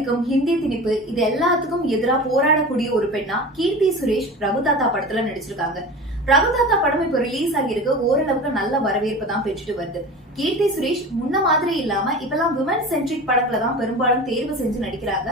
ஆணாதிக்கம், ஹிந்தி திணிப்பு இது எல்லாத்துக்கும் எதிரா போராடக்கூடிய ஒரு பெண்ணா கீர்த்தி சுரேஷ் ரகுதாத்தா படத்துல நடிச்சிருக்காங்க. ரகுதாத்தா படம் இப்ப ரிலீஸ் ஆகியிருக்கு. ஓரளவுக்கு நல்ல வரவேற்பு தான் பெற்றுட்டு வருது. கீர்த்தி சுரேஷ் முன்ன மாதிரி இல்லாம இப்பெல்லாம் விமன் சென்ட்ரிக் படத்துல தான் பெரும்பாலும் தேர்வு செஞ்சு நடிக்கிறாங்க.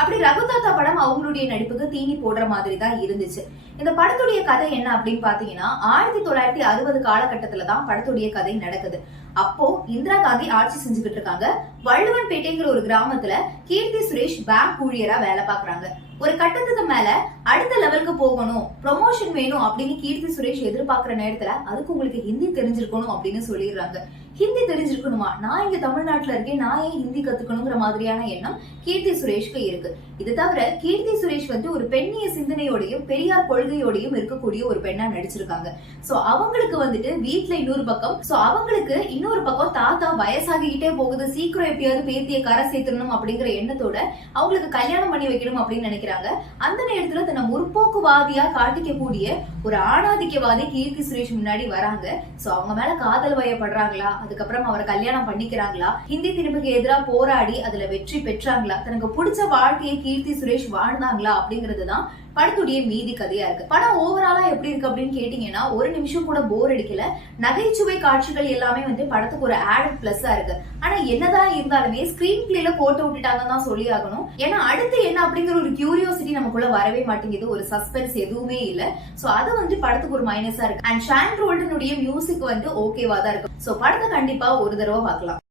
அப்படி ரகுதாத்தா படம் அவங்களுடைய நடிப்புக்கு தீனி போடுற மாதிரி தான் இருந்துச்சு. இந்த படத்துடைய கதை என்ன அப்படின்னு பாத்தீங்கன்னா 1960 காலகட்டத்துலதான் படத்துடைய கதை நடக்குது. அப்போ இந்திரா காந்தி ஆட்சி செஞ்சுக்கிட்டு இருக்காங்க. வள்ளுவன்பேட்டைங்கிற ஒரு கிராமத்துல கீர்த்தி சுரேஷ் பேங்க் ஊழியரா வேலை பாக்குறாங்க. ஒரு கட்டத்துக்கு மேல அடுத்த லெவலுக்கு போகணும், ப்ரொமோஷன் வேணும் அப்படின்னு கீர்த்தி சுரேஷ் எதிர்பார்க்கிற நேரத்துல அதுக்கு உங்களுக்கு ஹிந்தி தெரிஞ்சிருக்கணும் அப்படின்னு சொல்லிடுறாங்க. ஹிந்தி தெரிஞ்சிருக்கணுமா, நான் இங்க தமிழ்நாட்டுல இருக்கேன், நான் ஏன் ஹிந்தி கத்துக்கணுங்கிற மாதிரியான எண்ணம் கீர்த்தி சுரேஷ்க்கு இருக்கு. இது தவிர கீர்த்தி சுரேஷ் ஒரு பெண்ணிய சிந்தனையோடையும் பெரியார் கொள்கையோடையும் இருக்கக்கூடிய ஒரு பெண்ணா நடிச்சிருக்காங்க. சோ அவங்களுக்கு வீட்டுல இன்னொரு பக்கம், அவங்களுக்கு இன்னொரு பக்கம் தாத்தா வயசாகிக்கிட்டே போகுது, சீக்கிரம் எப்படியாவது பேத்திய கரை சேர்த்தணும் அப்படிங்கிற எண்ணத்தோட அவங்களுக்கு கல்யாணம் பண்ணி வைக்கணும் அப்படின்னு நினைக்கிறாங்க. அந்த நேரத்துல தன்னை முற்போக்குவாதியா காட்டிக்கக்கூடிய ஒரு ஆணாதிக்கவாதி கீர்த்தி சுரேஷ் முன்னாடி வராங்க. சோ அவங்க மேல காதல் வயப்படுறாங்களா, அதுக்கப்புறம் அவரை கல்யாணம் பண்ணிக்கிறாங்களா, ஹிந்தி திணிப்புக்கு எதிராக போராடி அதுல வெற்றி பெற்றாங்களா, தனக்கு பிடிச்ச வாழ்க்கையை கீர்த்தி சுரேஷ் வாழ்ந்தாங்களா அப்படிங்கறதுதான் படத்துடைய மீதி கதையா இருக்கு. படம் ஓவராலா எப்படி இருக்கு அப்படின்னு கேட்டீங்கன்னா ஒரு நிமிஷம் கூட போர் அடிக்கல. நகைச்சுவை காட்சிகள் எல்லாமே படத்துக்கு ஒரு ஆடட் பிளஸ்ஸா இருக்கு. ஆனா என்னதான் இருந்தாலுமே ஸ்கிரீன் பிளேல போட்டு விட்டுட்டாங்கன்னு தான் சொல்லி ஆகணும். ஏன்னா அடுத்து என்ன அப்படிங்கிற ஒரு கியூரியோசிட்டி நமக்குள்ள வரவே மாட்டேங்குது, ஒரு சஸ்பென்ஸ் எதுவுமே இல்ல. சோ அது படத்துக்கு ஒரு மைனஸா இருக்கு. அண்ட் ஷான் ரோல்டனுடைய மியூசிக் ஓகேவா தான் இருக்கு. சோ படத்தை கண்டிப்பா ஒரு தடவை பார்க்கலாம்.